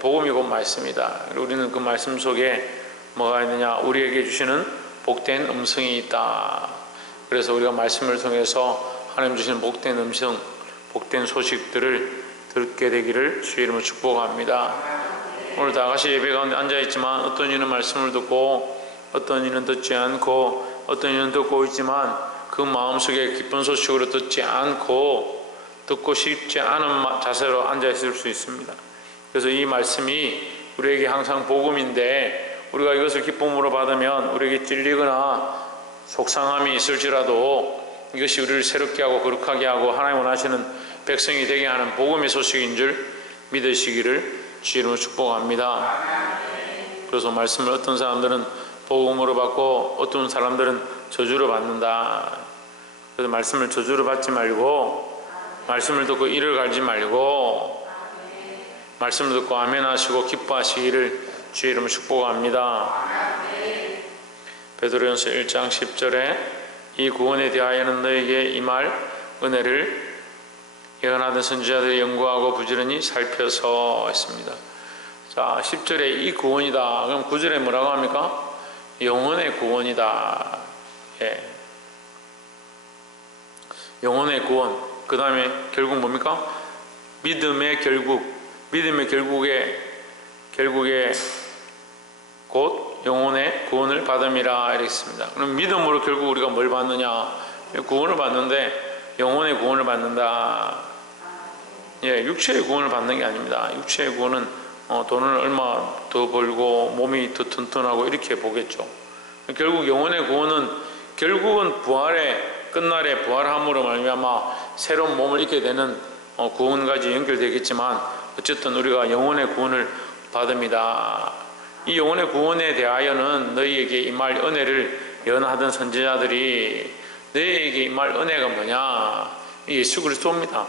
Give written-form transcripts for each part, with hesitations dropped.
복음이 곧 말씀이다. 우리는 그 말씀 속에 뭐가 있느냐? 우리에게 주시는 복된 음성이 있다. 그래서 우리가 말씀을 통해서 하나님 주시는 복된 음성, 복된 소식들을 듣게 되기를 주의 이름으로 축복합니다. 오늘 다 같이 예배 가운데 앉아있지만 어떤 이는 말씀을 듣고 어떤 이는 듣지 않고 어떤 이는 듣고 있지만 그 마음속에 기쁜 소식으로 듣지 않고 듣고 싶지 않은 자세로 앉아있을 수 있습니다. 그래서 이 말씀이 우리에게 항상 복음인데 우리가 이것을 기쁨으로 받으면 우리에게 찔리거나 속상함이 있을지라도 이것이 우리를 새롭게 하고 거룩하게 하고 하나님 원하시는 백성이 되게 하는 복음의 소식인 줄 믿으시기를 주의 이름으로 축복합니다. 그래서 말씀을 어떤 사람들은 복음으로 받고 어떤 사람들은 저주로 받는다. 그래서 말씀을 저주로 받지 말고 말씀을 듣고 이를 갈지 말고 말씀을 듣고 아멘 하시고 기뻐하시기를 주의 이름으로 축복합니다. 베드로전서 1장 10절에 이 구원에 대하여는 너에게 임할 은혜를 예언하던 선지자들이 연구하고 부지런히 살펴서 했습니다. 자, 10절에 이 구원이다. 그럼 9절에 뭐라고 합니까? 영혼의 구원이다. 영혼의 구원. 그 다음에 결국 뭡니까? 믿음의 결국. 믿음의 결국에 곧 영혼의 구원을 받음이라 이렇게 했습니다. 그럼 믿음으로 결국 우리가 뭘 받느냐? 구원을 받는데 영혼의 구원을 받는다. 육체의 구원을 받는 게 아닙니다. 육체의 구원은 돈을 얼마 더 벌고 몸이 더 튼튼하고 이렇게 보겠죠. 결국 영혼의 구원은 결국은 부활의 끝날에 부활함으로 말미암아 새로운 몸을 입게 되는 구원까지 연결되겠지만 어쨌든 우리가 영혼의 구원을 받습니다. 이 영혼의 구원에 대하여는 너희에게 임할 은혜를 예언하던 선지자들이 너희에게 임할 은혜가 뭐냐? 예수 그리스도입니다.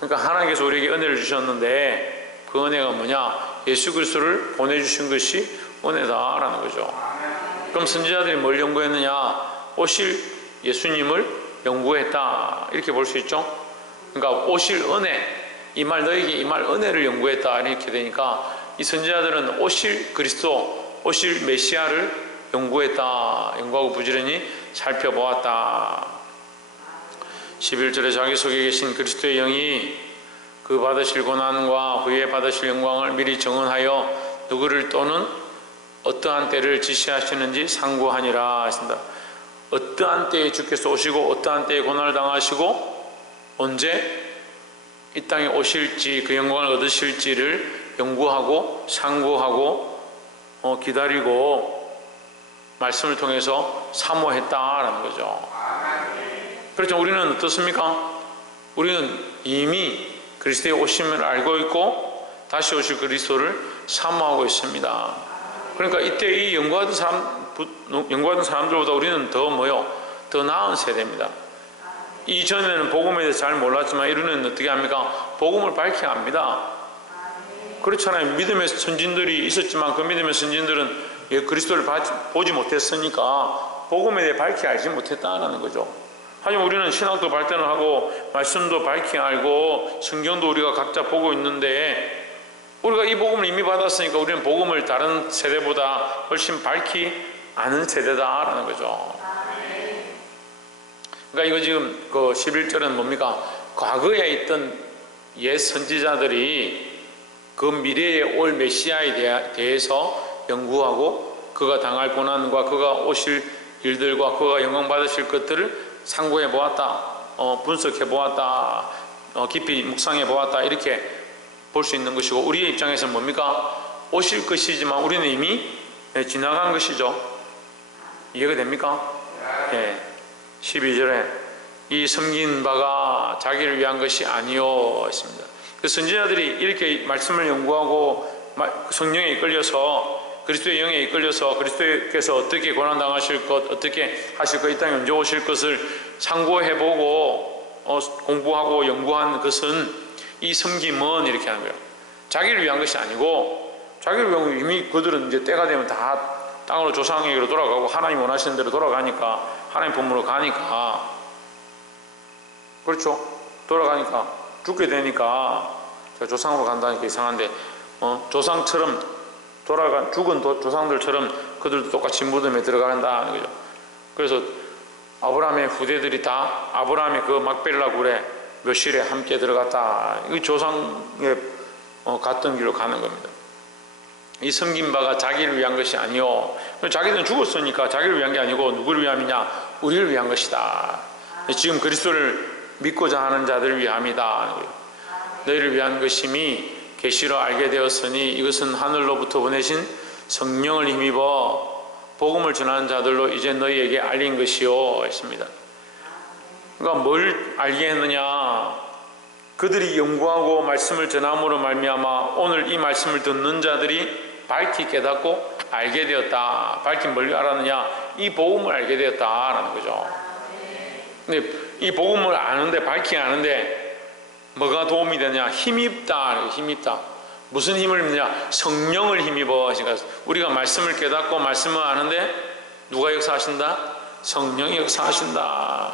그러니까 하나님께서 우리에게 은혜를 주셨는데 그 은혜가 뭐냐? 예수 그리스도를 보내주신 것이 은혜다라는 거죠. 그럼 선지자들이 뭘 연구했느냐? 오실 예수님을 연구했다 이렇게 볼 수 있죠. 그러니까 오실 은혜, 너희에게 임할 은혜를 연구했다 이렇게 되니까 이 선지자들은 오실 그리스도, 오실 메시아를 연구하고 부지런히 살펴보았다. 11절에 자기 속에 계신 그리스도의 영이 그 받으실 고난과 후에 받으실 영광을 미리 정언하여 누구를 또는 어떠한 때를 지시하시는지 상고하니라 했습니다. 어떠한 때에 주께서 오시고 어떠한 때에 고난을 당하시고 언제 이 땅에 오실지 그 영광을 얻으실지를 연구하고 상고하고 기다리고 말씀을 통해서 사모했다라는 거죠. 그렇죠. 우리는 어떻습니까? 우리는 이미 그리스도의 오심을 알고 있고 다시 오실 그리스도를 사모하고 있습니다. 그러니까 이때 이 연구하던 사람들보다 우리는 더 나은 세대입니다. 이전에는 복음에 대해서 잘 몰랐지만 이루는 어떻게 합니까? 복음을 밝혀야 합니다. 그렇잖아요. 믿음의 선진들이 있었지만 그 믿음의 선진들은 그리스도를 보지 못했으니까 복음에 대해 밝히 알지 못했다는 거죠. 하지만 우리는 신학도 발전을 하고 말씀도 밝히 알고 성경도 우리가 각자 보고 있는데 우리가 이 복음을 이미 받았으니까 우리는 복음을 다른 세대보다 훨씬 밝히 아는 세대다라는 거죠. 그러니까 이거 지금 그 11절은 뭡니까? 과거에 있던 옛 선지자들이 그 미래에 올 메시아에 대해서 연구하고 그가 당할 고난과 그가 오실 일들과 그가 영광 받으실 것들을 상고해 보았다, 분석해 보았다, 깊이 묵상해 보았다 이렇게 볼 수 있는 것이고 우리의 입장에서는 뭡니까? 오실 것이지만 우리는 이미 지나간 것이죠. 이해가 됩니까? 12절에 이 섬긴 바가 자기를 위한 것이 아니요 했습니다. 그 선지자들이 이렇게 말씀을 연구하고 성령에 이끌려서 그리스도의 영에 이끌려서 그리스도께서 어떻게 고난당하실 것, 어떻게 하실 것, 이 땅에 언제 오실 것을 상고해보고 공부하고 연구한 것은 이 섬김은 이렇게 하는 거예요. 자기를 위한 것이 아니고 자기를 위한 이미 그들은 이제 때가 되면 다 땅으로 조상에게로 돌아가고 하나님 원하시는 대로 돌아가니까 하나님 품으로 가니까 그렇죠. 돌아가니까 죽게 되니까 조상으로 간다니까 이상한데 조상처럼 죽은 조상들처럼 그들도 똑같이 무덤에 들어간다는 거죠. 그래서 아브라함의 후대들이 다 아브라함의 그 막벨라 굴에 묘실에 함께 들어갔다. 이 조상의 갔던 길로 가는 겁니다. 이 섬긴 바가 자기를 위한 것이 아니요. 자기는 죽었으니까 자기를 위한 게 아니고 누구를 위함이냐? 우리를 위한 것이다. 지금 그리스도를 믿고자 하는 자들을 위함이다. 너희를 위한 것임이 계시로 알게 되었으니 이것은 하늘로부터 보내신 성령을 힘입어 복음을 전하는 자들로 이제 너희에게 알린 것이요 했습니다. 그러니까 뭘 알게 했느냐? 그들이 연구하고 말씀을 전함으로 말미암아 오늘 이 말씀을 듣는 자들이 밝히 깨닫고 알게 되었다. 밝히 뭘 알았느냐? 이 복음을 알게 되었다라는 거죠. 근데 이 복음을 아는데, 밝히 아는데 뭐가 도움이 되냐? 힘입다. 힘입다. 무슨 힘을 입느냐? 성령을 힘입어. 그러니까 우리가 말씀을 깨닫고 말씀을 아는데 누가 역사하신다? 성령이 역사하신다.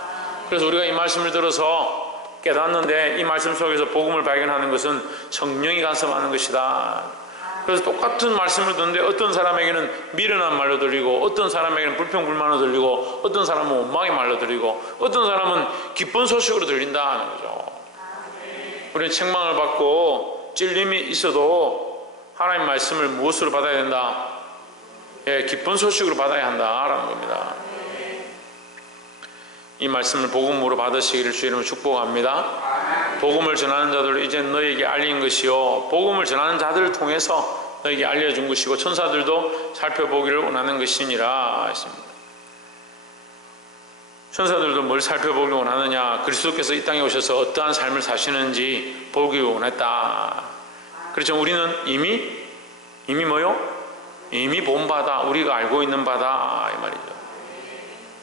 그래서 우리가 이 말씀을 들어서 깨닫는데 이 말씀 속에서 복음을 발견하는 것은 성령이 간섭하는 것이다. 그래서 똑같은 말씀을 듣는데 어떤 사람에게는 미련한 말로 들리고 어떤 사람에게는 불평불만으로 들리고 어떤 사람은 원망의 말로 들리고 어떤 사람은 기쁜 소식으로 들린다는 거죠. 우리는 책망을 받고 찔림이 있어도 하나님 말씀을 무엇으로 받아야 된다? 기쁜 소식으로 받아야 한다라는 겁니다. 이 말씀을 복음으로 받으시기를 주 이름으로 축복합니다. 복음을 전하는 자들로 이제 너에게 알린 것이요, 복음을 전하는 자들을 통해서 너에게 알려준 것이고 천사들도 살펴보기를 원하는 것이니라 했습니다. 천사들도 뭘 살펴보기를 원하느냐? 그리스도께서 이 땅에 오셔서 어떠한 삶을 사시는지 보기 원했다. 그렇죠. 우리는 이미 뭐요? 이미 본 바다, 우리가 알고 있는 바다 이 말이죠.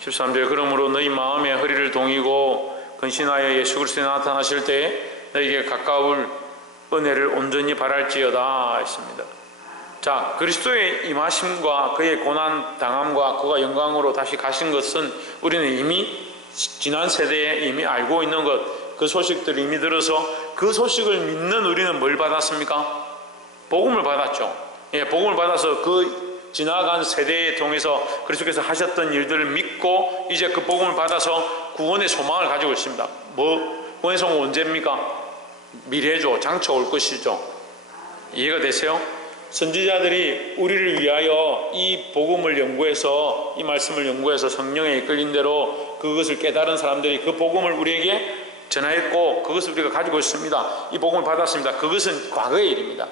13절 그러므로 너희 마음의 허리를 동이고 근신하여 예수 그리스도에 나타나실 때에 너희에게 가까울 은혜를 온전히 바랄지어다 했습니다. 자, 그리스도의 임하심과 그의 고난 당함과 그가 영광으로 다시 가신 것은 우리는 이미 지난 세대에 이미 알고 있는 것, 그 소식들을 이미 들어서 그 소식을 믿는 우리는 뭘 받았습니까? 복음을 받았죠. 복음을 받아서 그 지나간 세대에 통해서 그리스도께서 하셨던 일들을 믿고 이제 그 복음을 받아서 구원의 소망을 가지고 있습니다. 구원의 소망은 언제입니까? 미래죠. 장차 올 것이죠. 이해가 되세요? 선지자들이 우리를 위하여 이 복음을 연구해서 이 말씀을 연구해서 성령에 이끌린 대로 그것을 깨달은 사람들이 그 복음을 우리에게 전하였고 그것을 우리가 가지고 있습니다. 이 복음을 받았습니다. 그것은 과거의 일입니다.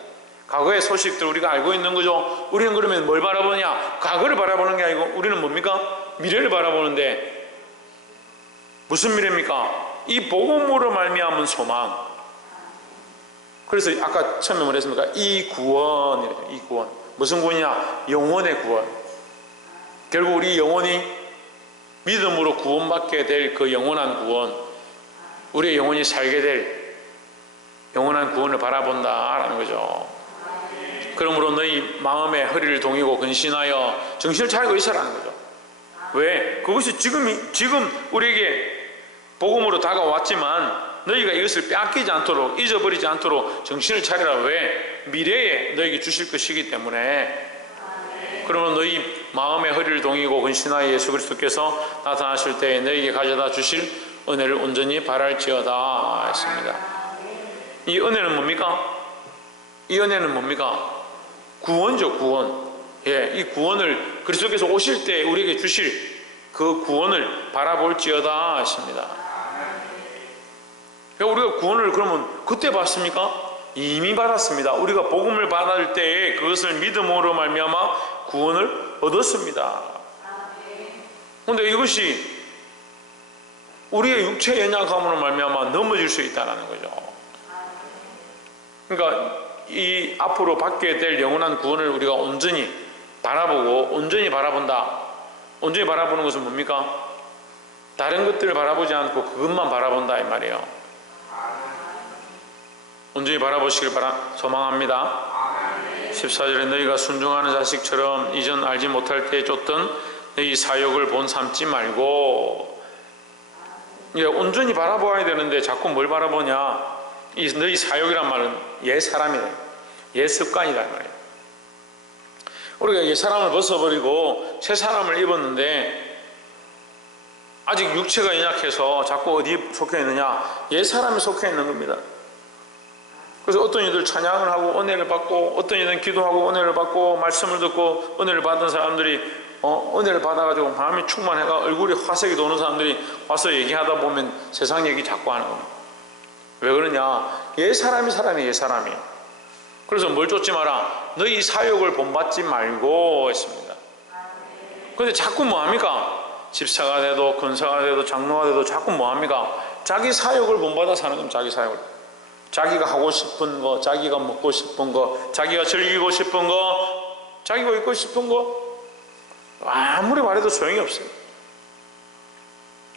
과거의 소식들 우리가 알고 있는 거죠. 우리는 그러면 뭘 바라보느냐? 과거를 바라보는 게 아니고 우리는 뭡니까? 미래를 바라보는데 무슨 미래입니까? 이 복음으로 말미암은 소망. 그래서 아까 처음에 뭐랬습니까? 이 구원. 이 구원. 무슨 구원이냐? 영혼의 구원. 결국 우리 영혼이 믿음으로 구원받게 될 그 영원한 구원, 우리의 영혼이 살게 될 영원한 구원을 바라본다라는 거죠. 그러므로 너희 마음의 허리를 동이고 근신하여 정신을 차리고 있어라는 거죠. 왜? 그것이 지금 우리에게 복음으로 다가왔지만 너희가 이것을 빼앗기지 않도록 잊어버리지 않도록 정신을 차리라. 왜? 미래에 너희에게 주실 것이기 때문에. 그러면 너희 마음의 허리를 동이고 근신하여 예수 그리스도께서 나타나실 때에 너희에게 가져다 주실 은혜를 온전히 바랄지어다 했습니다. 이 은혜는 뭡니까? 이 은혜는 뭡니까? 구원이죠. 구원. 이 구원을 그리스도께서 오실 때 우리에게 주실 그 구원을 바라볼지어다 하십니다. 우리가 구원을 그러면 그때 받습니까? 이미 받았습니다. 우리가 복음을 받을 때에 그것을 믿음으로 말미암아 구원을 얻었습니다. 그런데 이것이 우리의 육체 연약함으로 말미암아 넘어질 수 있다는 거죠. 그러니까 이 앞으로 받게 될 영원한 구원을 우리가 온전히 바라보고 온전히 바라본다. 온전히 바라보는 것은 뭡니까? 다른 것들을 바라보지 않고 그것만 바라본다 이 말이에요. 온전히 바라보시길 소망합니다. 14절에 너희가 순종하는 자식처럼 이전 알지 못할 때에 쫓던 너희 사욕을 본 삼지 말고. 온전히 바라보아야 되는데 자꾸 뭘 바라보냐? 이 너희 사욕이란 말은 옛 사람이래. 옛 습관이다 말이에요. 우리가 옛 사람을 벗어버리고 새 사람을 입었는데 아직 육체가 연약해서 자꾸 어디에 속해 있느냐? 옛 사람이 속해 있는 겁니다. 그래서 어떤 이들 찬양을 하고 은혜를 받고, 어떤 이들은 기도하고 은혜를 받고, 말씀을 듣고 은혜를 받은 사람들이 은혜를 받아가지고 마음이 충만해가 얼굴이 화색이 도는 사람들이 와서 얘기하다 보면 세상 얘기 자꾸 하는 겁니다. 왜 그러냐? 옛 사람이 옛 사람이에요. 그래서 뭘 쫓지 마라? 너희 사욕을 본받지 말고 했습니다. 근데 자꾸 뭐합니까? 집사가 돼도 권사가 돼도 장로가 돼도 자꾸 뭐합니까? 자기 사욕을 본받아 사는 겁니다. 자기 사욕을. 자기가 하고 싶은 거, 자기가 먹고 싶은 거, 자기가 즐기고 싶은 거, 자기가 입고 싶은 거 아무리 말해도 소용이 없어요.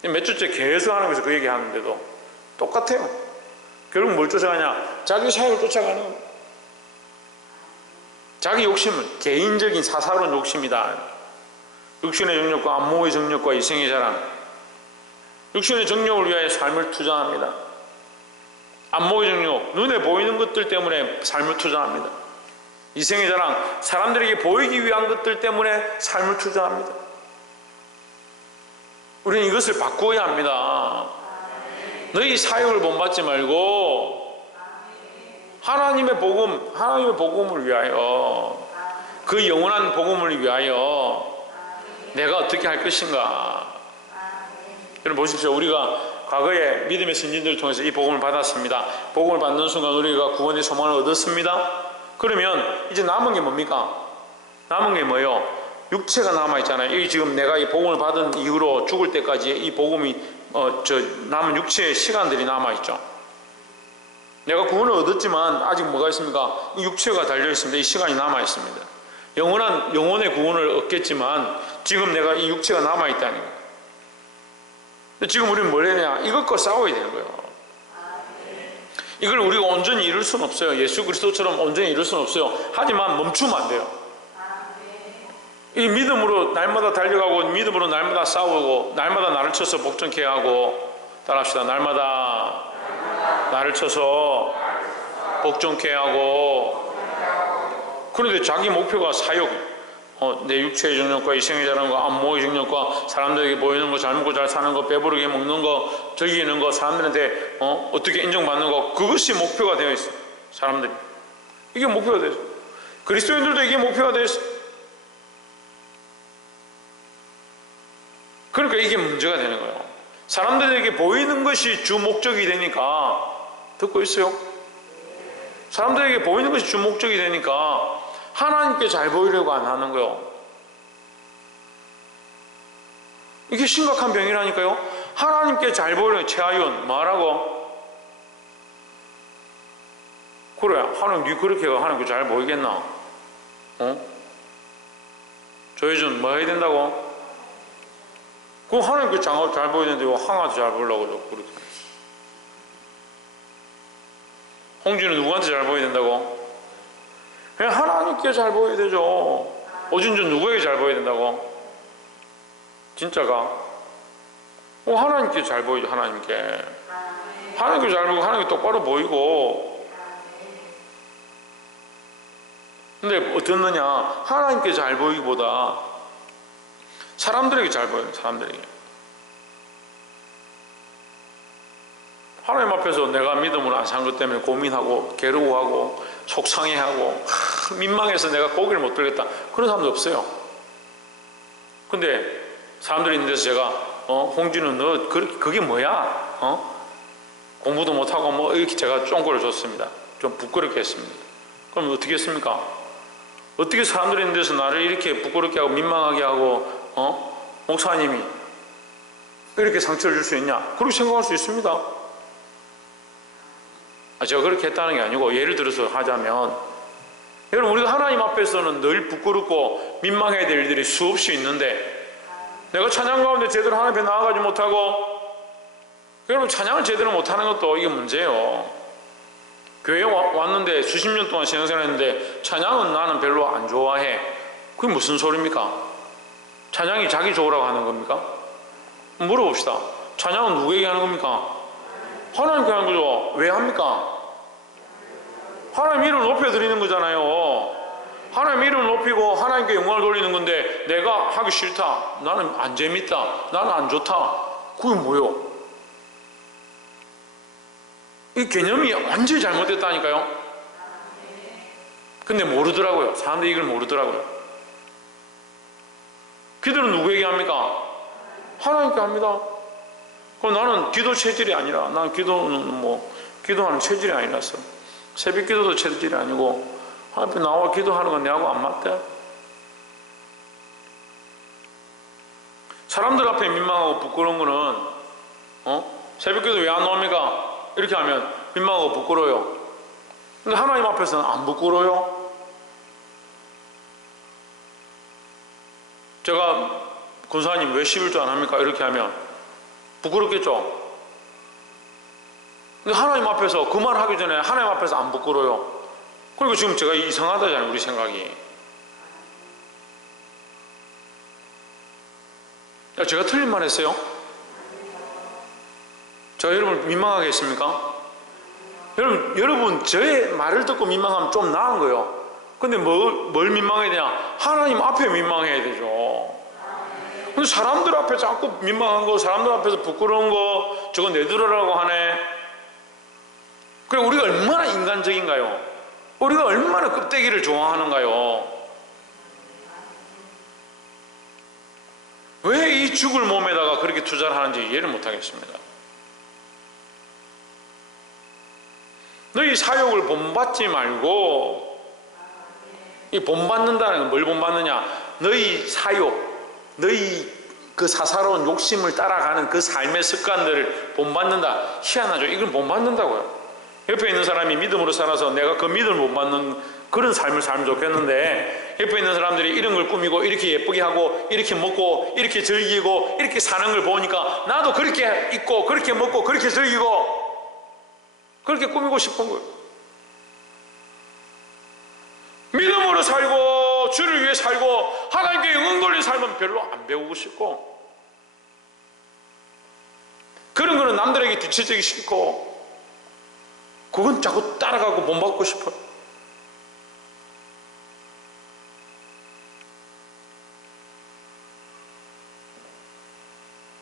몇 주째 계속 하는 거에서 그 얘기 하는데도 똑같아요. 결국 뭘 쫓아가냐? 자기 사욕을 쫓아가는 겁니다. 자기 욕심은 개인적인 사사로운 욕심이다. 육신의 정욕과 안목의 정욕과 이생의 자랑. 육신의 정욕을 위하여 삶을 투자합니다. 안목의 정욕, 눈에 보이는 것들 때문에 삶을 투자합니다. 이생의 자랑, 사람들에게 보이기 위한 것들 때문에 삶을 투자합니다. 우리는 이것을 바꾸어야 합니다. 너희 사욕을 본받지 말고 하나님의 복음을 위하여, 그 영원한 복음을 위하여 내가 어떻게 할 것인가. 여러분 보십시오. 우리가 과거에 믿음의 선진들을 통해서 이 복음을 받았습니다. 복음을 받는 순간 우리가 구원의 소망을 얻었습니다. 그러면 이제 남은 게 뭡니까? 남은 게 뭐예요? 육체가 남아있잖아요. 이 지금 내가 이 복음을 받은 이후로 죽을 때까지 이 복음이 남은 육체의 시간들이 남아있죠. 내가 구원을 얻었지만 아직 뭐가 있습니까? 이 육체가 달려있습니다. 이 시간이 남아있습니다. 영혼의 구원을 얻겠지만 지금 내가 이 육체가 남아있다는 거예요. 지금 우리는 뭘 해야 되냐? 이것과 싸워야 되는 거예요. 이걸 우리가 온전히 이룰 수는 없어요. 예수 그리스도처럼 온전히 이룰 수는 없어요. 하지만 멈추면 안 돼요. 이 믿음으로 날마다 달려가고, 믿음으로 날마다 싸우고, 날마다 나를 쳐서 복종케 하고, 따라합시다. 날마다 나를 쳐서 복종케 하고. 그런데 자기 목표가 사욕, 내 육체의 정욕과 이생의 자랑과 안목의 정욕과 사람들에게 보이는 거, 잘 먹고 잘 사는 거, 배부르게 먹는 거, 즐기는 거, 사람들한테 어떻게 인정받는 거, 그것이 목표가 되어 있어요. 사람들이. 이게 목표가 되어 있어요. 그리스도인들도 이게 목표가 되어 있어요. 그러니까 이게 문제가 되는 거예요. 사람들에게 보이는 것이 주 목적이 되니까, 듣고 있어요? 사람들에게 보이는 것이 주 목적이 되니까 하나님께 잘 보이려고 안 하는 거예요. 이게 심각한 병이라니까요. 하나님께 잘 보이려고. 최하윤 뭐하라고? 그래, 하나님 네 그렇게 해가 하나님께 잘 보이겠나? 조혜준 뭐 해야 된다고? 그 하나님께 잘 보여야 되는데 항아도 잘 보려고 그렇게. 홍준은 누구한테 잘 보여야 된다고? 그냥 하나님께 잘 보여야 되죠. 오진준 누구에게 잘 보여야 된다고? 진짜가? 하나님께 잘 보이죠. 하나님께 잘 보이고 하나님께 똑바로 보이고. 근데 어떻느냐? 하나님께 잘 보이기보다 사람들에게 잘 보여요. 사람들에게. 하나님 앞에서 내가 믿음으로 안 산 것 때문에 고민하고 괴로워하고 속상해하고 민망해서 내가 고기를 못 들겠다, 그런 사람도 없어요. 근데 사람들이 있는 데서 제가 홍진우 너 그게 뭐야? 공부도 못하고 뭐 이렇게 제가 쫑고를 줬습니다. 좀 부끄럽게 했습니다. 그럼 어떻게 했습니까? 어떻게 사람들이 있는 데서 나를 이렇게 부끄럽게 하고 민망하게 하고 목사님이 이렇게 상처를 줄 수 있냐? 그렇게 생각할 수 있습니다. 제가 그렇게 했다는 게 아니고, 예를 들어서 하자면, 여러분 우리가 하나님 앞에서는 늘 부끄럽고 민망해야 될 일들이 수없이 있는데, 내가 찬양 가운데 제대로 하나님 앞에 나아가지 못하고, 여러분 찬양을 제대로 못하는 것도 이게 문제예요. 교회에 왔는데 수십 년 동안 신앙생활 했는데 찬양은 나는 별로 안 좋아해. 그게 무슨 소리입니까? 찬양이 자기 좋으라고 하는 겁니까? 물어봅시다. 찬양은 누구에게 하는 겁니까? 하나님께 하는 거죠. 왜 합니까? 하나님 이름을 높여드리는 거잖아요. 하나님 이름을 높이고 하나님께 영광을 돌리는 건데 내가 하기 싫다, 나는 안 재밌다, 나는 안 좋다, 그게 뭐요? 이 개념이 완전히 잘못됐다니까요. 근데 모르더라고요. 사람들이 이걸 모르더라고요. 기도는 누구에게 합니까? 하나님께 합니다. 그럼 나는 기도 체질이 아니라, 나는 기도는 기도하는 체질이 아니라서, 새벽 기도도 체질이 아니고 하나님 앞에 나와 기도하는 건 내하고 안 맞대. 사람들 앞에 민망하고 부끄러운 거는 새벽 기도 왜 안 나옵니까? 이렇게 하면 민망하고 부끄러워요. 근데 하나님 앞에서는 안 부끄러워요. 제가 권사님 왜 11조 안 합니까? 이렇게 하면 부끄럽겠죠? 근데 하나님 앞에서 그 말 하기 전에 하나님 앞에서 안 부끄러워요. 그리고 지금 제가 이상하다잖아요, 우리 생각이. 제가 틀린 말 했어요? 제가 여러분 민망하게 했습니까? 여러분 저의 말을 듣고 민망하면 좀 나은 거예요. 근데 뭘 민망해야 되냐? 하나님 앞에 민망해야 되죠. 근데 사람들 앞에 자꾸 민망한 거, 사람들 앞에서 부끄러운 거, 저거 내들으라고 하네. 그래, 우리가 얼마나 인간적인가요? 우리가 얼마나 껍데기를 좋아하는가요? 왜 이 죽을 몸에다가 그렇게 투자를 하는지 이해를 못하겠습니다. 너희 사욕을 본받지 말고, 이 본받는다는 건 뭘 본받느냐? 너희 사욕, 너희 그 사사로운 욕심을 따라가는 그 삶의 습관들을 본받는다. 희한하죠? 이건 본받는다고요. 옆에 있는 사람이 믿음으로 살아서 내가 그 믿음을 못 받는 그런 삶을 살면 좋겠는데, 옆에 있는 사람들이 이런 걸 꾸미고 이렇게 예쁘게 하고 이렇게 먹고 이렇게 즐기고 이렇게 사는 걸 보니까 나도 그렇게 있고 그렇게 먹고 그렇게 즐기고 그렇게 꾸미고 싶은 거예요. 믿음으로 살고 주를 위해 살고 하나님께 영광 돌리는 삶은 별로 안 배우고 싶고, 그런 거는 남들에게 뒤처지기 싫고, 그건 자꾸 따라가고 본받고 싶어요.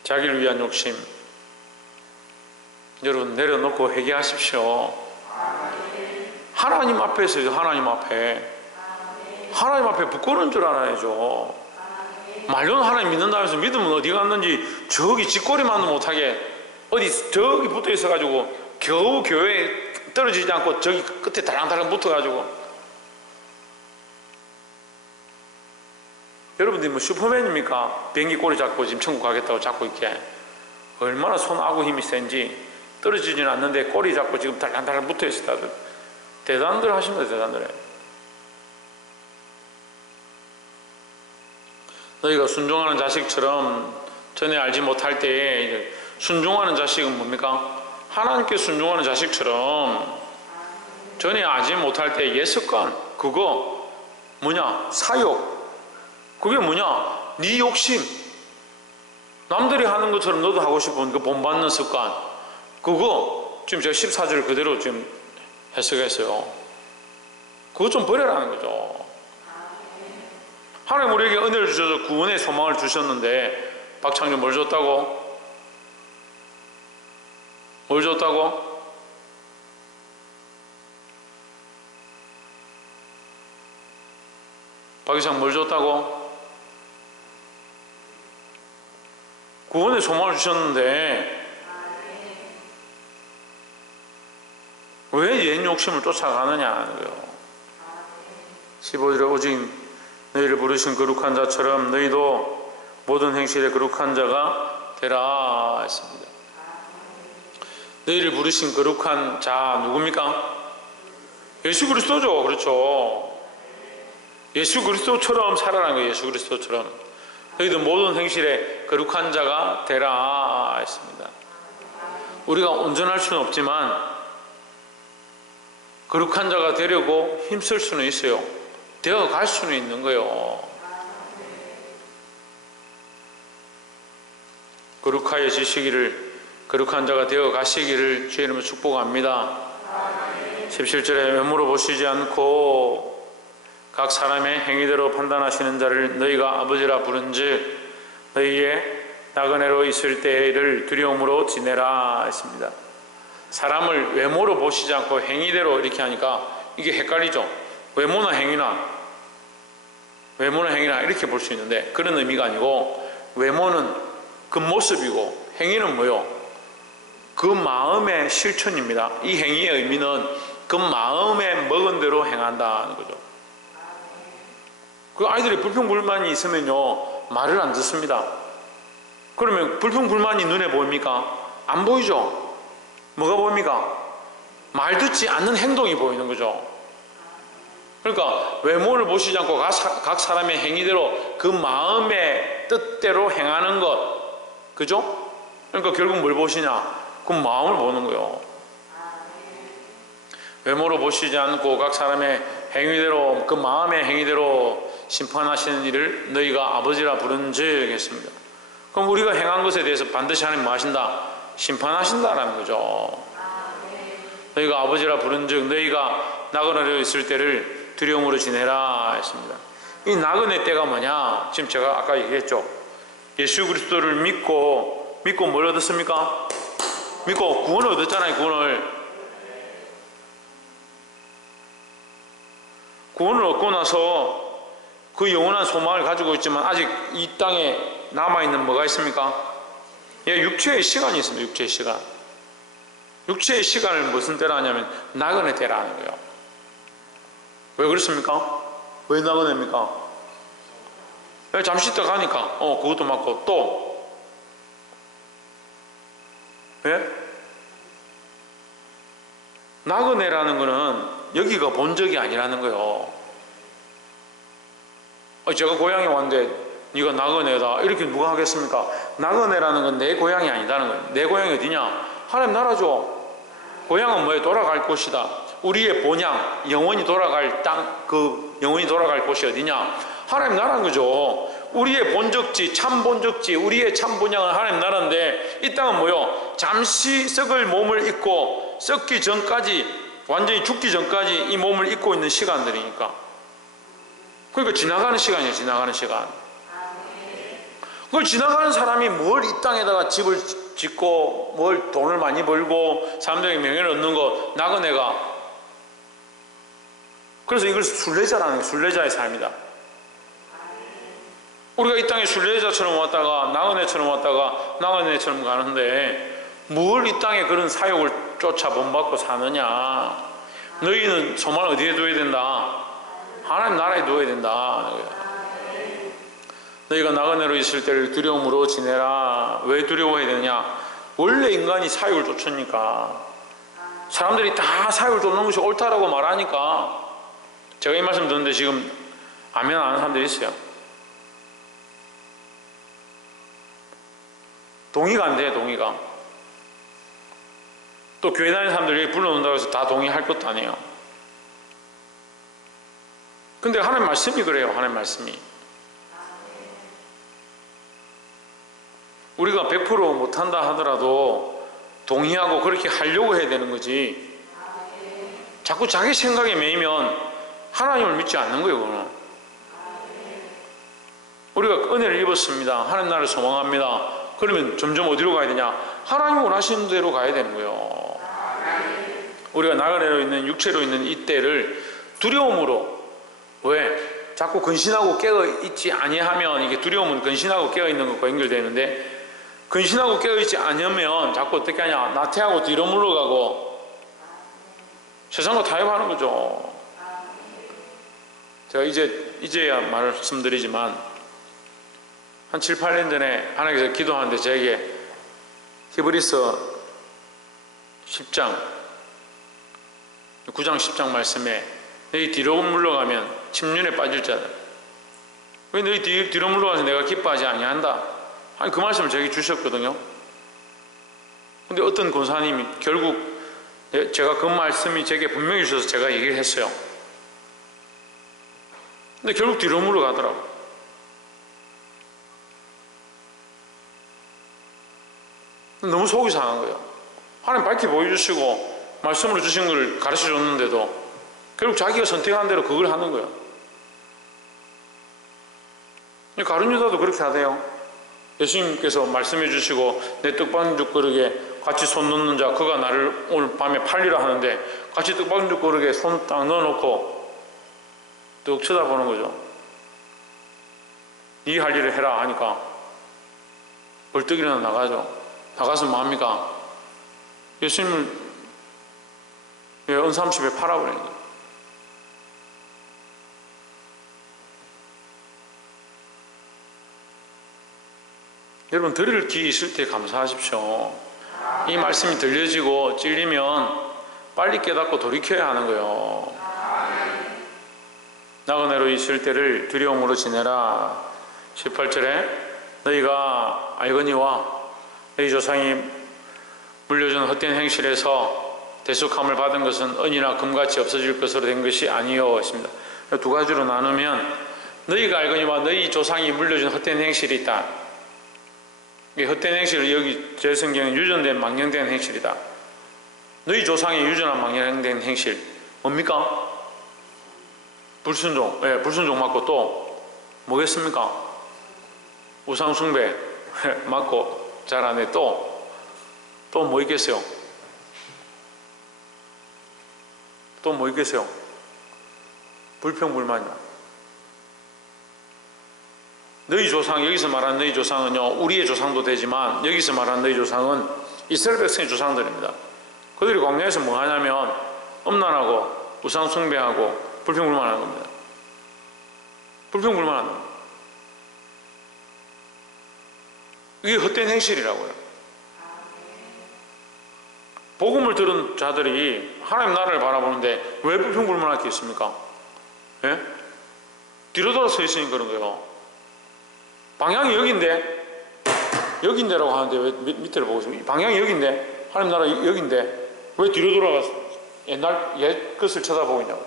자기를 위한 욕심, 여러분 내려놓고 회개하십시오. 하나님 앞에서, 하나님 앞에 부끄러운 줄 알아야죠. 말로는 하나님 믿는다면서 믿으면 어디 갔는지 저기 뒷꼬리만도 못하게 어디 저기 붙어 있어가지고 겨우 교회에 떨어지지 않고 저기 끝에 달랑달랑 붙어가지고. 여러분들이 슈퍼맨입니까? 비행기 꼬리 잡고 지금 천국 가겠다고 잡고 있게. 얼마나 손하고 힘이 센지 떨어지지는 않는데 꼬리 잡고 지금 달랑달랑 붙어 있어. 다들 대단들 하십니다. 대단들 해. 너희가 순종하는 자식처럼 전에 알지 못할 때에 순종하는 자식은 뭡니까? 하나님께 순종하는 자식처럼 전에 알지 못할 때 옛습관, 그거 뭐냐? 사욕. 그게 뭐냐? 네 욕심. 남들이 하는 것처럼 너도 하고 싶은 그 본받는 습관. 그거 지금 제가 14절 그대로 지금 해석했어요. 그거 좀 버려라는 거죠. 하나님 우리에게 은혜를 주셔서 구원의 소망을 주셨는데 박창준 뭘 줬다고? 뭘 줬다고? 박이상 뭘 줬다고? 구원의 소망을 주셨는데 왜 옛 욕심을 쫓아가느냐. 15절에 오직 너희를 부르신 거룩한 자처럼 너희도 모든 행실에 거룩한 자가 되라 했습니다. 너희를 부르신 거룩한 자 누굽니까? 예수 그리스도죠. 그렇죠. 예수 그리스도처럼 살아라는 거예요. 예수 그리스도처럼 너희도 모든 행실에 거룩한 자가 되라 했습니다. 우리가 온전할 수는 없지만 거룩한 자가 되려고 힘쓸 수는 있어요. 되어 갈 수는 있는 거예요. 거룩하여지시기를, 거룩한 자가 되어 가시기를 주의 이름으로 축복합니다. 17절에 외모로 보시지 않고 각 사람의 행위대로 판단하시는 자를 너희가 아버지라 부른즉 너희의 나그네로 있을 때를 두려움으로 지내라 했습니다. 사람을 외모로 보시지 않고 행위대로 이렇게 하니까 이게 헷갈리죠. 외모나 행위나 이렇게 볼 수 있는데 그런 의미가 아니고, 외모는 그 모습이고 행위는 뭐요? 그 마음의 실천입니다. 이 행위의 의미는 그 마음에 먹은 대로 행한다는 거죠. 그 아이들이 불평불만이 있으면요 말을 안 듣습니다. 그러면 불평불만이 눈에 보입니까? 안 보이죠. 뭐가 보입니까? 말 듣지 않는 행동이 보이는 거죠. 그러니까 외모를 보시지 않고 각 사람의 행위대로 그 마음의 뜻대로 행하는 것, 그죠? 그러니까 결국 뭘 보시냐? 그 마음을 보는 거예요. 외모로 보시지 않고 각 사람의 행위대로, 그 마음의 행위대로 심판하시는 이를 너희가 아버지라 부른즉 했습니다. 그럼 우리가 행한 것에 대해서 반드시 하나님 뭐 하신다? 심판하신다라는 거죠. 너희가 아버지라 부른즉 너희가 나그네로 있을 때를 두려움으로 지내라 했습니다. 이 나그네 때가 뭐냐? 지금 제가 아까 얘기했죠. 예수 그리스도를 믿고 뭘 얻었습니까? 믿고 구원을 얻었잖아요. 구원을 얻고 나서 그 영원한 소망을 가지고 있지만 아직 이 땅에 남아있는 뭐가 있습니까? 육체의 시간이 있습니다. 육체의 시간. 육체의 시간을 무슨 때라 하냐면 나그네 때라 하는 거예요. 왜 그렇습니까? 왜 나그네입니까? 잠시 있다 가니까 그것도 맞고 또 왜? 나그네라는 거는 여기가 본적이 아니라는 거예요. 제가 고향에 왔는데 네가 나그네다 이렇게 누가 하겠습니까? 나그네라는 건 내 고향이 아니다는 거예요. 내 고향이 어디냐? 하나님 나라죠. 고향은 뭐예요? 돌아갈 곳이다. 우리의 본향, 영원히 돌아갈 땅, 그 영원히 돌아갈 곳이 어디냐? 하나님 나라인 거죠. 우리의 본적지, 참 본적지, 우리의 참 본향은 하나님 나라인데 이 땅은 뭐요? 잠시 썩을 몸을 입고 썩기 전까지, 완전히 죽기 전까지 이 몸을 입고 있는 시간들이니까. 그러니까 지나가는 시간이에요. 지나가는 시간. 그 지나가는 사람이 뭘 이 땅에다가 집을 짓고 뭘 돈을 많이 벌고 사람들에게 명예를 얻는 거, 나그네가. 그래서 이걸 순례자라는 거예요. 순례자의 삶이다. 우리가 이 땅에 순례자처럼 왔다가 나그네처럼 왔다가 나그네처럼 가는데 뭘 이 땅에 그런 사욕을 쫓아 본받고 사느냐? 너희는 소망을 어디에 둬야 된다? 하나님 나라에 둬야 된다. 너희가 나그네로 있을 때를 두려움으로 지내라. 왜 두려워해야 되느냐? 원래 인간이 사욕을 쫓으니까. 사람들이 다 사욕을 쫓는 것이 옳다라고 말하니까. 제가 이 말씀 듣는데 지금 아멘 안 하는 사람들이 있어요. 동의가 안 돼요. 동의가. 또 교회 다니는 사람들이 불러놓는다고 해서 다 동의할 것도 아니에요. 근데 하나님 말씀이 그래요. 하나님 말씀이. 우리가 100% 못한다 하더라도 동의하고 그렇게 하려고 해야 되는 거지. 자꾸 자기 생각에 매이면 하나님을 믿지 않는 거예요. 그거는. 우리가 은혜를 입었습니다. 하나님 나라를 소망합니다. 그러면 점점 어디로 가야 되냐? 하나님 원하시는 대로 가야 되는 거예요. 우리가 나그네로 있는, 육체로 있는 이때를 두려움으로. 왜? 자꾸 근신하고 깨어있지 아니하면, 이게 두려움은 근신하고 깨어있는 것과 연결되는데, 근신하고 깨어있지 않으면 자꾸 어떻게 하냐? 나태하고 뒤로 물러가고 세상과 타협하는 거죠. 제가 이제야 말씀드리지만 한 7, 8년 전에 하나님께서 기도하는데 저에게 히브리서 10장 9장 10장 말씀에 너희 뒤로 물러가면 침륜에 빠질 자다. 왜 너희 뒤로 물러가서 내가 기뻐하지 아니한다? 아니, 그 말씀을 저에게 주셨거든요. 근데 어떤 권사님이 결국 제가 그 말씀이 제게 분명히 주셔서 제가 얘기를 했어요. 근데 결국 뒤로 물러가더라고요. 너무 속이 상한 거예요. 하나님 밝히 보여주시고 말씀으로 주신 걸 가르쳐 줬는데도 결국 자기가 선택한 대로 그걸 하는 거예요. 가룟 유다도 그렇게 하대요. 예수님께서 말씀해 주시고 내 떡반죽 그릇에 같이 손 넣는 자 그가 나를 오늘 밤에 팔리라 하는데 같이 떡반죽 그릇에 손 딱 넣어놓고 뚝 쳐다보는 거죠. 네 할 일을 해라 하니까 벌떡 일어나 나가죠. 나가서 뭐합니까? 예수님을 은삼십에 팔아버리는 거예요. 여러분, 들을 귀 있을 때 감사하십시오. 이 말씀이 들려지고 찔리면 빨리 깨닫고 돌이켜야 하는 거예요. 나그네로 있을 때를 두려움으로 지내라. 18절에 너희가 알거니와 너희 조상이 물려준 헛된 행실에서 대속함을 받은 것은 은이나 금같이 없어질 것으로 된 것이 아니요 했습니다. 두 가지로 나누면 너희가 알거니와 너희 조상이 물려준 헛된 행실이 있다. 이 헛된 행실을 여기 제 성경은 유전된 망령된 행실이다. 너희 조상이 유전한 망령된 행실 뭡니까? 불순종. 불순종 맞고 또 뭐겠습니까? 우상숭배 맞고 자라네. 또 뭐 있겠어요? 또 뭐 있겠어요? 불평불만이요. 너희 조상, 여기서 말하는 너희 조상은요, 우리의 조상도 되지만 여기서 말하는 너희 조상은 이스라엘 백성의 조상들입니다. 그들이 광야에서 뭐 하냐면 음란하고 우상 숭배하고 불평불만하는 겁니다. 불평불만하는 겁니다. 이게 헛된 행실이라고요. 복음을 들은 자들이 하나님 나라를 바라보는데 왜 불평불만할 게 있습니까? 예? 뒤로 돌아 서 있으니까 그런 거예요. 방향이 여긴데라고 하는데 왜 밑에를 보고 있어요? 방향이 여긴데, 하나님 나라 여긴데 왜 뒤로 돌아가서 옛날 옛 것을 쳐다보고 있냐고.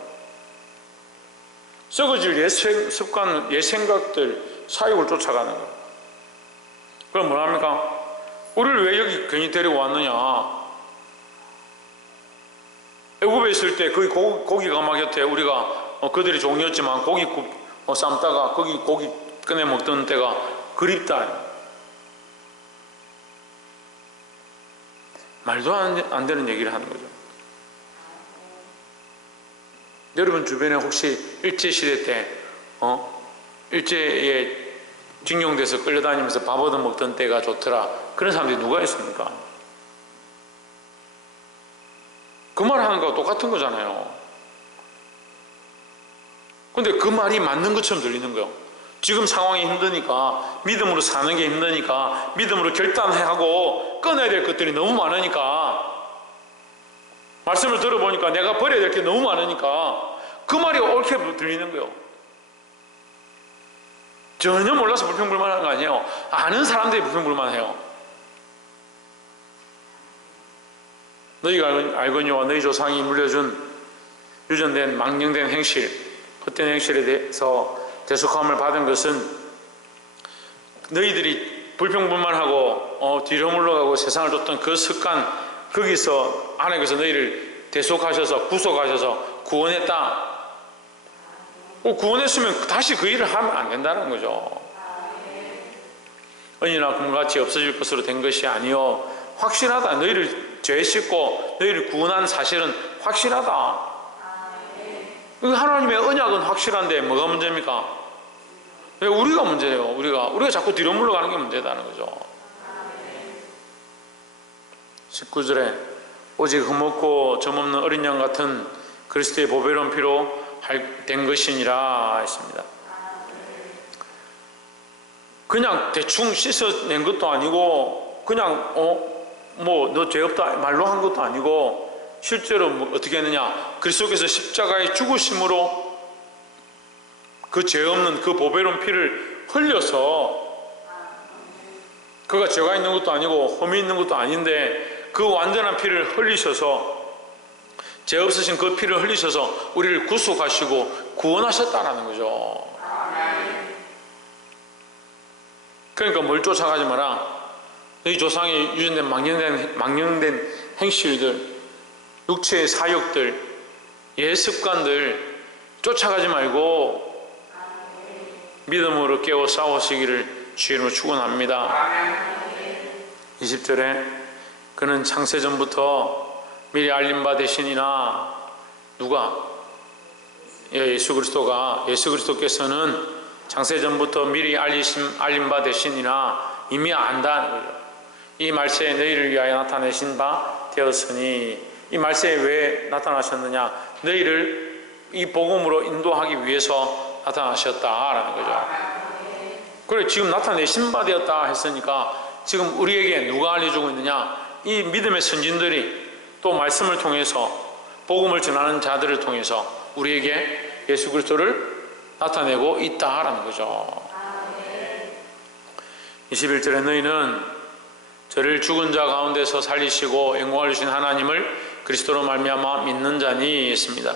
썩어질 옛 습관, 옛 생각들, 사욕을 쫓아가는 거예요. 그럼 뭐합니까? 우리를 왜 여기 괜히 데리고 왔느냐? 애굽에 있을 때 거기 고기 가마 곁에 우리가 그들이 종이었지만 고기 삶다가 거기 고기 꺼내 먹던 때가 그립다. 말도 안 되는 얘기를 하는 거죠. 여러분 주변에 혹시 일제시대 때 일제에 징용돼서 끌려다니면서 밥 얻어먹던 때가 좋더라 그런 사람들이 누가 있습니까? 그 말 하는 거하고 똑같은 거잖아요. 근데 그 말이 맞는 것처럼 들리는 거예요. 지금 상황이 힘드니까, 믿음으로 사는 게 힘드니까, 믿음으로 결단하고 끊어야 될 것들이 너무 많으니까, 말씀을 들어보니까 내가 버려야 될 게 너무 많으니까 그 말이 옳게 들리는 거예요. 전혀 몰라서 불평불만하는 거 아니에요. 아는 사람들이 불평불만해요. 너희가 알거니와 너희 조상이 물려준 유전된 망령된 행실, 헛된 행실에 대해서 대속함을 받은 것은 너희들이 불평불만하고 뒤로 물러가고 세상을 줬던 그 습관, 거기서 하나님께서 너희를 대속하셔서 구속하셔서 구원했다. 구원했으면 다시 그 일을 하면 안 된다는 거죠. 은이나 금같이 없어질 것으로 된 것이 아니요 확실하다. 너희를 죄 씻고 너희를 구원한 사실은 확실하다. 하나님의 언약은 확실한데 뭐가 문제입니까? 우리가 문제예요. 우리가 자꾸 뒤로 물러가는 게 문제다는 거죠. 19절에 오직 흠없고 점없는 어린 양 같은 그리스도의 보배로운 피로 된 것이니라 했습니다. 그냥 대충 씻어낸 것도 아니고 그냥 뭐 너 죄 없다 말로 한 것도 아니고 실제로 어떻게 했느냐, 그리스도께서 십자가의 죽으심으로 그 죄 없는 그 보배로운 피를 흘려서, 그가 죄가 있는 것도 아니고 흠이 있는 것도 아닌데 그 완전한 피를 흘리셔서, 죄 없으신 그 피를 흘리셔서 우리를 구속하시고 구원하셨다라는 거죠. 그러니까 뭘 쫓아가지 마라. 너희 조상이 유전된 망령된 행실들, 육체의 사욕들, 옛 습관들 쫓아가지 말고 믿음으로 깨워 싸우시기를 주의 이름으로 축원합니다. 20절에 그는 창세전부터 미리 알림 받으시니나 누가? 예수 그리스도께서는 창세전부터 미리 알림 받으시니나 이미 안다는 거죠. 이 말세에 너희를 위하여 나타내신 바 되었으니, 이 말세에 왜 나타나셨느냐? 너희를 이 복음으로 인도하기 위해서 나타나셨다라는 거죠. 그래, 지금 나타내신 바 되었다 했으니까 지금 우리에게 누가 알려주고 있느냐? 이 믿음의 선진들이 또 말씀을 통해서, 복음을 전하는 자들을 통해서 우리에게 예수 그리스도를 나타내고 있다라는 거죠. 21절에 너희는 저를 죽은 자 가운데서 살리시고 영광을 주신 하나님을 그리스도로 말미암아 믿는 자니 했습니다.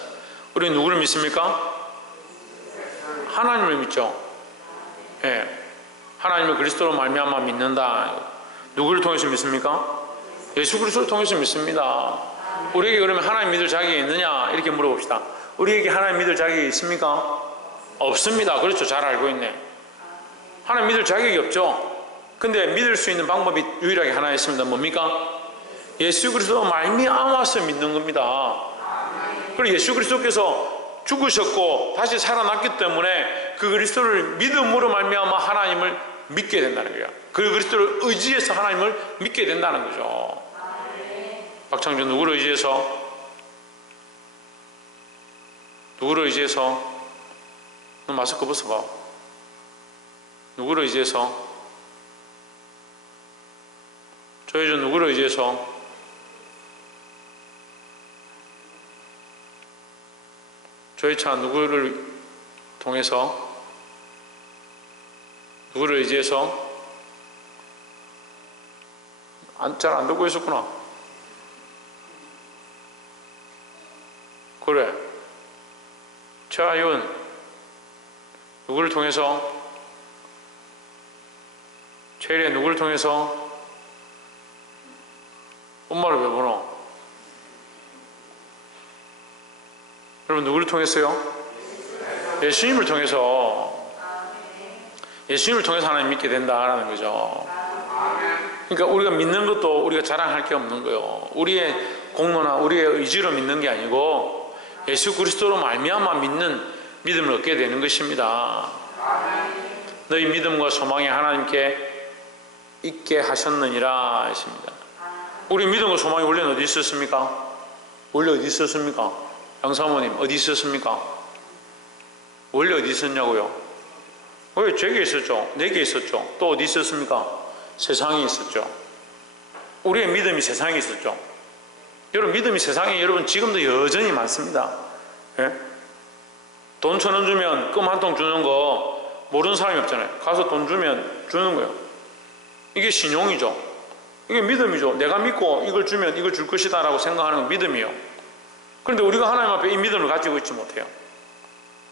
우리 누구를 믿습니까? 하나님을 믿죠. 예, 하나님을 그리스도로 말미암아 믿는다. 누구를 통해서 믿습니까? 예수 그리스도를 통해서 믿습니다. 우리에게 그러면 하나님 믿을 자격이 있느냐? 이렇게 물어봅시다. 우리에게 하나님 믿을 자격이 있습니까? 없습니다. 그렇죠. 잘 알고 있네. 하나님 믿을 자격이 없죠. 근데 믿을 수 있는 방법이 유일하게 하나 있습니다. 뭡니까? 예수 그리스도 말미암아서 믿는 겁니다. 그리고 예수 그리스도께서 죽으셨고 다시 살아났기 때문에 그 그리스도를 믿음으로 말미암아 하나님을 믿게 된다는 거예요. 그 그리스도를 의지해서 하나님을 믿게 된다는 거죠. 박창준, 누구를 의지해서? 누구를 의지해서? 너 마스크 벗어봐. 누구를 의지해서? 조혜준, 누구를 의지해서? 조혜찬, 누구를 통해서? 누구를 의지해서? 잘 안 듣고 있었구나. 그래. 최하윤, 누구를 통해서? 최일혜, 누구를 통해서? 엄마를 왜 보노? 여러분, 누구를 통해서요? 예수님을 통해서. 예수님을 통해서 하나님 믿게 된다라는 거죠. 그러니까 우리가 믿는 것도 우리가 자랑할 게 없는 거예요. 우리의 공로나 우리의 의지로 믿는 게 아니고 예수 그리스도로 말미암아 믿는 믿음을 얻게 되는 것입니다. 너희 믿음과 소망이 하나님께 있게 하셨느니라 했습니다. 우리 믿음과 소망이 원래는 어디 있었습니까? 원래 어디 있었습니까? 양사모님, 어디 있었습니까? 원래 어디 있었냐고요? 왜 제게 있었죠? 내게 있었죠? 또 어디 있었습니까? 세상에 있었죠. 우리의 믿음이 세상에 있었죠. 여러분, 믿음이 세상에 여러분 지금도 여전히 많습니다. 예? 돈 1,000원 주면 껌 한 통 주는 거 모르는 사람이 없잖아요. 가서 돈 주면 주는 거예요. 이게 신용이죠. 이게 믿음이죠. 내가 믿고 이걸 주면 이걸 줄 것이다 라고 생각하는 건 믿음이에요. 그런데 우리가 하나님 앞에 이 믿음을 가지고 있지 못해요.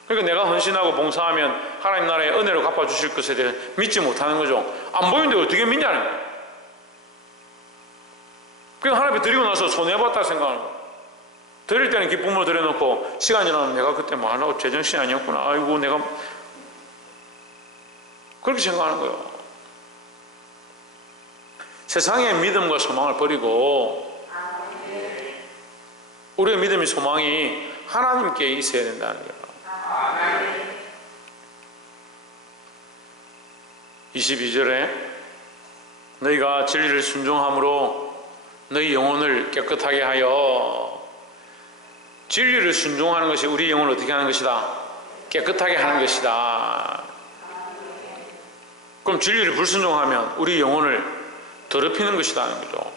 그러니까 내가 헌신하고 봉사하면 하나님 나라의 은혜로 갚아주실 것에 대해 믿지 못하는 거죠. 안 보이는데 어떻게 믿냐는 거예요. 그냥 하나님 앞에 드리고 나서 손해봤다 생각하는 거예요. 드릴 때는 기쁨으로 드려놓고 시간이 지나면 내가 그때 뭐 하려고 제정신이 아니었구나. 아이고 내가 그렇게 생각하는 거예요. 세상의 믿음과 소망을 버리고 우리의 믿음이 소망이 하나님께 있어야 된다는 거예요. 22절에 너희가 진리를 순종함으로 너희 영혼을 깨끗하게 하여. 진리를 순종하는 것이 우리 영혼을 어떻게 하는 것이다? 깨끗하게 하는 것이다. 그럼 진리를 불순종하면 우리 영혼을 더럽히는 것이라는 거죠.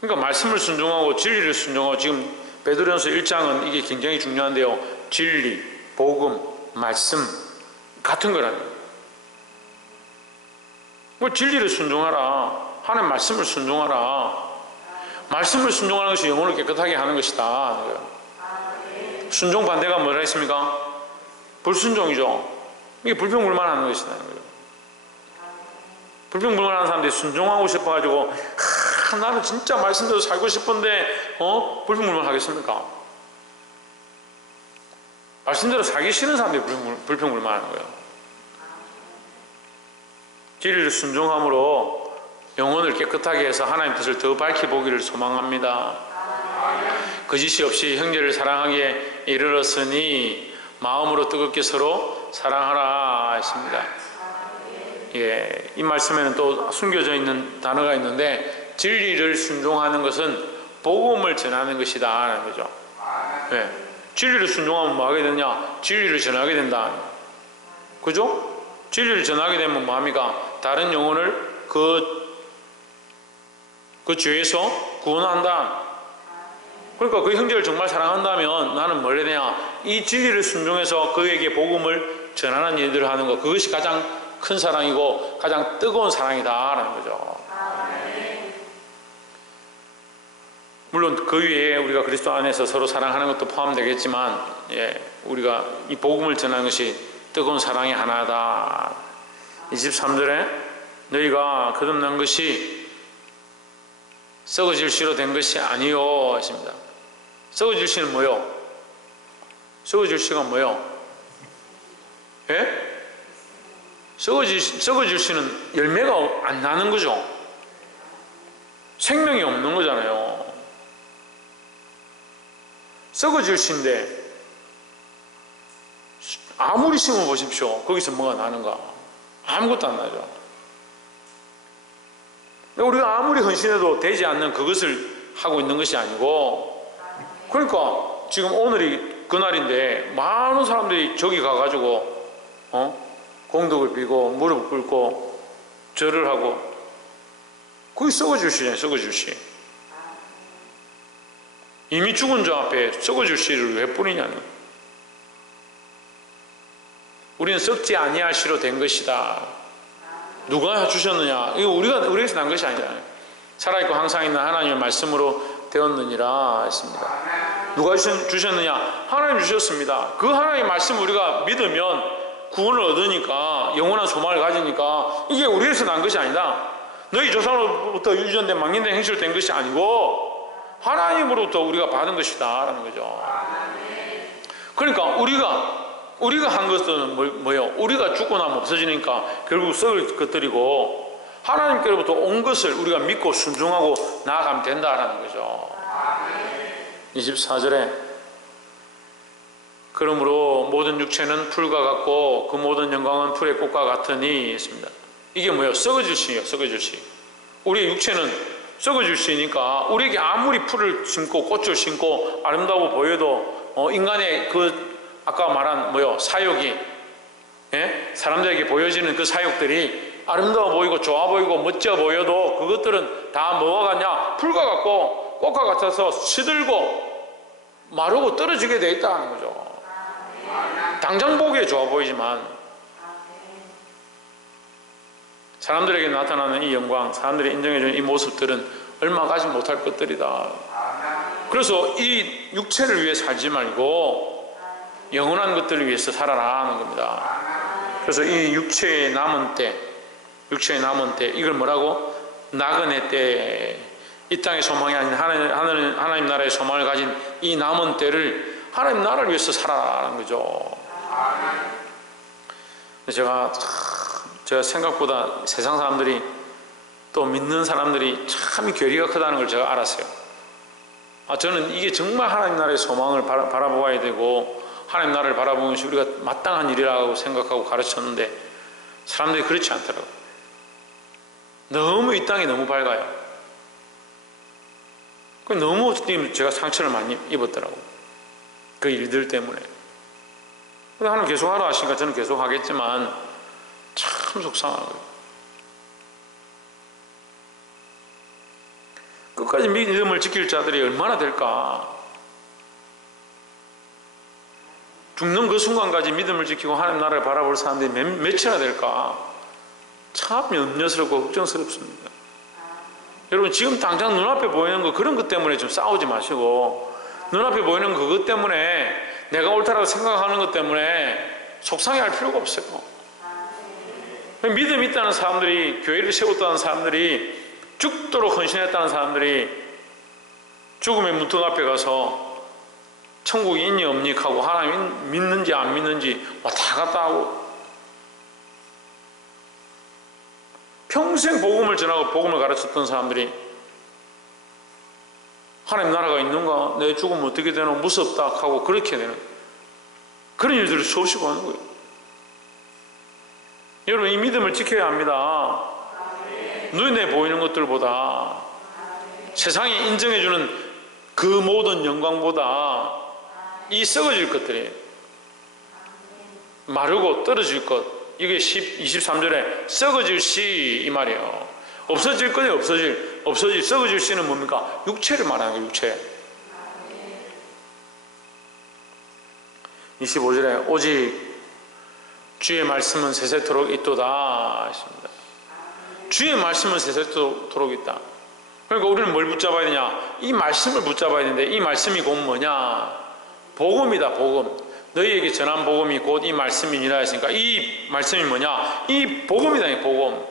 그러니까 말씀을 순종하고 진리를 순종하고, 지금 베드로전서 1장은 이게 굉장히 중요한데요. 진리, 복음, 말씀 같은 거라는 거예요. 뭐 진리를 순종하라. 하나님 말씀을 순종하라. 말씀을 순종하는 것이 영혼을 깨끗하게 하는 것이다. 순종 반대가 뭐라 했습니까? 불순종이죠. 이게 불평불만하는 것이다. 불평불만하는 사람들이 순종하고 싶어가지고 나는 진짜 말씀대로 살고 싶은데 불평불만 하겠습니까? 말씀대로 살기 싫은 사람들이 불평불만하는 거예요. 진리를 순종함으로 영혼을 깨끗하게 해서 하나님 뜻을 더 밝히 보기를 소망합니다. 거짓이 없이 형제를 사랑하기에 이르렀으니 마음으로 뜨겁게 서로 사랑하라 했습니다. 예, 이 말씀에는 또 숨겨져 있는 단어가 있는데, 진리를 순종하는 것은 복음을 전하는 것이다 하는 거죠. 예, 진리를 순종하면 뭐 하게 되냐? 진리를 전하게 된다. 그죠? 진리를 전하게 되면 뭐 합니까? 다른 영혼을 그 죄에서 구원한다. 그러니까 그 형제를 정말 사랑한다면 나는 뭘 해야 되냐? 이 진리를 순종해서 그에게 복음을 전하는 일들을 하는 것, 그것이 가장 큰 사랑이고 가장 뜨거운 사랑이다라는 거죠. 물론 그 위에 우리가 그리스도 안에서 서로 사랑하는 것도 포함되겠지만, 예, 우리가 이 복음을 전하는 것이 뜨거운 사랑의 하나다. 23절에 너희가 거듭난 것이 썩어질 씨로 된 것이 아니요 하십니다. 썩어질 씨는 뭐요? 썩어질 씨가 뭐요? 예? 썩어질 씨는 열매가 안 나는 거죠. 생명이 없는 거잖아요. 썩어질 씨인데 아무리 심어 보십시오. 거기서 뭐가 나는가? 아무것도 안 나죠. 우리가 아무리 헌신해도 되지 않는 그것을 하고 있는 것이 아니고, 그러니까 지금 오늘이 그날인데 많은 사람들이 저기 가가지고 공덕을 비고 무릎 꿇고 절을 하고, 거기 썩어질 씨잖아요. 썩어질 씨. 이미 죽은 자 앞에 썩어질 씨를 왜 뿌리냐니. 우리는 썩지 아니할 씨로 된 것이다. 누가 주셨느냐? 이거 우리에서 난 것이 아니잖아요. 살아있고 항상 있는 하나님의 말씀으로 되었느니라 했습니다. 누가 주셨느냐? 하나님 주셨습니다. 그 하나님의 말씀 우리가 믿으면 구원을 얻으니까, 영원한 소망을 가지니까, 이게 우리에서 난 것이 아니다. 너희 조상으로부터 유전된 망령된 행실로 된 것이 아니고 하나님으로부터 우리가 받은 것이다 라는 거죠. 그러니까 우리가 한 것은 뭐예요? 우리가 죽고 나면 없어지니까 결국 썩을 것들이고, 하나님께로부터 온 것을 우리가 믿고 순종하고 나아가면 된다라는 거죠. 24절에 그러므로 모든 육체는 풀과 같고 그 모든 영광은 풀의 꽃과 같으니 했습니다. 이게 뭐예요? 썩어질 씨예요. 썩어질 씨. 우리의 육체는 썩어질 씨니까 우리에게 아무리 풀을 심고 꽃을 심고 아름다워 보여도 인간의 그 아까 말한 사욕이, 예? 사람들에게 보여지는 그 사욕들이 아름다워 보이고 좋아 보이고 멋져 보여도 그것들은 다 뭐가 같냐? 풀과 같고 꽃과 같아서 시들고 마르고 떨어지게 돼 있다는 거죠. 당장 보기에 좋아 보이지만 사람들에게 나타나는 이 영광, 사람들이 인정해주는 이 모습들은 얼마 가지 못할 것들이다. 그래서 이 육체를 위해 살지 말고 영원한 것들을 위해서 살아라 하는 겁니다. 그래서 이 육체의 남은 때 이걸 뭐라고? 나그네 때, 이 땅의 소망이 아닌 하나님 나라의 소망을 가진 이 남은 때를 하나님 나라를 위해서 살아라는 거죠. 제가 생각보다 세상 사람들이, 또 믿는 사람들이 참 괴리가 크다는 걸 제가 알았어요. 저는 이게 정말 하나님 나라의 소망을 바라보아야 되고 하나님 나라를 바라보는 것이 우리가 마땅한 일이라고 생각하고 가르쳤는데, 사람들이 그렇지 않더라고요. 너무 이 땅이 너무 밝아요. 너무 제가 상처를 많이 입었더라고요. 그 일들 때문에. 하나님 계속 하라 하시니까 저는 계속 하겠지만 참 속상하고요. 끝까지 믿음을 지킬 자들이 얼마나 될까? 죽는 그 순간까지 믿음을 지키고 하나님 나라를 바라볼 사람들이 몇이나 될까? 참 염려스럽고 걱정스럽습니다. 여러분, 지금 당장 눈앞에 보이는 거, 그런 것 때문에 좀 싸우지 마시고, 눈앞에 보이는 그것 때문에, 내가 옳다라고 생각하는 것 때문에 속상해할 필요가 없어요. 믿음이 있다는 사람들이, 교회를 세웠다는 사람들이 죽도록 헌신했다는 사람들이 죽음의 문턱 앞에 가서 천국이 있니 없니 하고 하나님 믿는지 안 믿는지 왔다 갔다 하고 평생 복음을 전하고 복음을 가르쳤던 사람들이 하나님 나라가 있는가? 내 죽으면 어떻게 되나? 무섭다 하고 그렇게 되는 그런 일들을 수없이 보는 거예요. 여러분, 이 믿음을 지켜야 합니다. 눈에 보이는 것들보다 세상이 인정해주는 그 모든 영광보다 이 썩어질 것들이 마르고 떨어질 것, 이게 23절에 썩어질 씨 이 말이에요. 없어질 거예요. 없어질 썩어질 씨는 뭡니까? 육체를 말하는 거예요. 육체. 25절에 오직 주의 말씀은 세세토록 있도다 했습니다. 주의 말씀은 세세토록 있다. 그러니까 우리는 뭘 붙잡아야 되냐? 이 말씀을 붙잡아야 되는데 이 말씀이 곧 뭐냐? 복음이다. 복음. 너희에게 전한 복음이 곧 이 말씀이니라 했으니까 이 말씀이 뭐냐? 이 복음이다. 이 복음.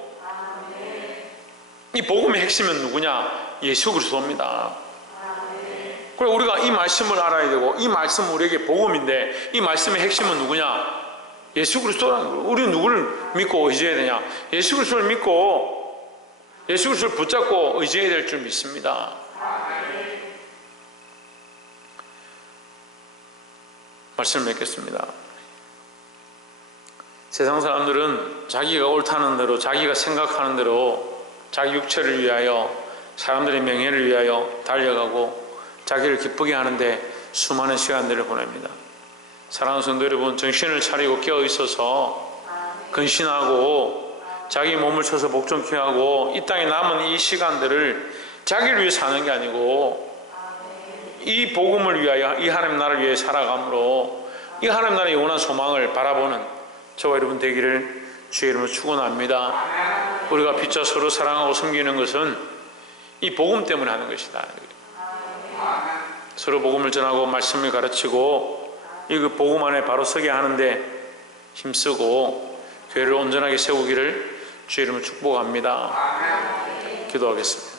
이 복음의 핵심은 누구냐? 예수 그리스도입니다. 그래, 우리가 이 말씀을 알아야 되고 이 말씀은 우리에게 복음인데 이 말씀의 핵심은 누구냐? 예수 그리스도라는 거예요. 우리는 누구를 믿고 의지해야 되냐? 예수 그리스도를 믿고 예수 그리스도를 붙잡고 의지해야 될 줄 믿습니다. 말씀을 맺겠습니다. 세상 사람들은 자기가 옳다는 대로 자기가 생각하는 대로 자기 육체를 위하여 사람들의 명예를 위하여 달려가고 자기를 기쁘게 하는데 수많은 시간들을 보냅니다. 사랑하는 성도 여러분, 정신을 차리고 깨어있어서 근신하고 자기 몸을 쳐서 복종케 하고 이 땅에 남은 이 시간들을 자기를 위해 사는 게 아니고 이 복음을 위하여 이 하나님 나라를 위해 살아감으로 이 하나님 나라의 영원한 소망을 바라보는 저와 여러분 되기를 주의 이름으로 축원합니다. 우리가 피차 서로 사랑하고 섬기는 것은 이 복음 때문에 하는 것이다. 서로 복음을 전하고 말씀을 가르치고 이 그 복음 안에 바로 서게 하는데 힘쓰고 교회를 온전하게 세우기를 주의 이름으로 축복합니다. 기도하겠습니다.